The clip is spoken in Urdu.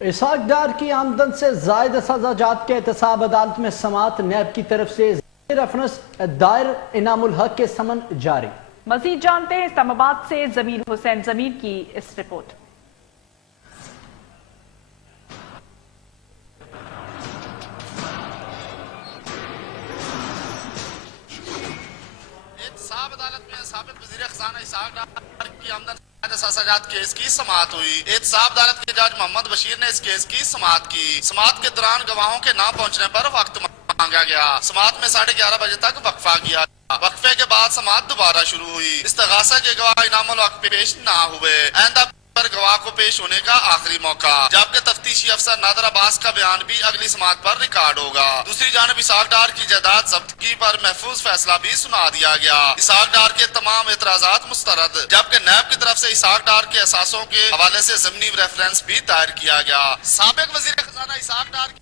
اسحاق ڈار کی آمدن سے زائد سزا جات کے احتساب عدالت میں سماعت، نیب کی طرف سے زیر ریفرنس دائر انعام الحق کے سمن جاری۔ مزید جانتے ہیں اسلام آباد سے ضمیر حسین ضمیر کی اس رپورٹ۔ احتساب عدالت میں سابق وزیر خزانہ اسحاق ڈار کی آمدن سزاجات کیس کی سماعت ہوئی۔ احتساب عدالت کے جج محمد بشیر نے اس کیس کی سماعت کی۔ سماعت کے دوران گواہوں کے نہ پہنچنے پر وقت مانگا گیا۔ سماعت میں 11:30 بجے تک وقفہ کیا۔ وقفے کے بعد سماعت دوبارہ شروع ہوئی۔ استغاثہ کے گواہ انعام الحق پیش نہ ہوئے۔ آئندہ پر گواہ کو پیش ہونے کا آخری موقع، جبکہ تفتیشی افسر نادر عباس کا بیان بھی اگلی سماعت پر ریکارڈ ہوگا۔ دوسری جانب اسحاق ڈار کی جائیداد ضبطگی پر محفوظ فیصلہ بھی سنا دیا گیا۔ اسحاق ڈار کے تمام اعتراضات مسترد، جبکہ نیب کی طرف سے اسحاق ڈار کے اثاثوں کے حوالے سے ضمنی ریفرنس بھی دائر کیا گیا۔ سابق وزیر خزانہ اسحاق ڈار کی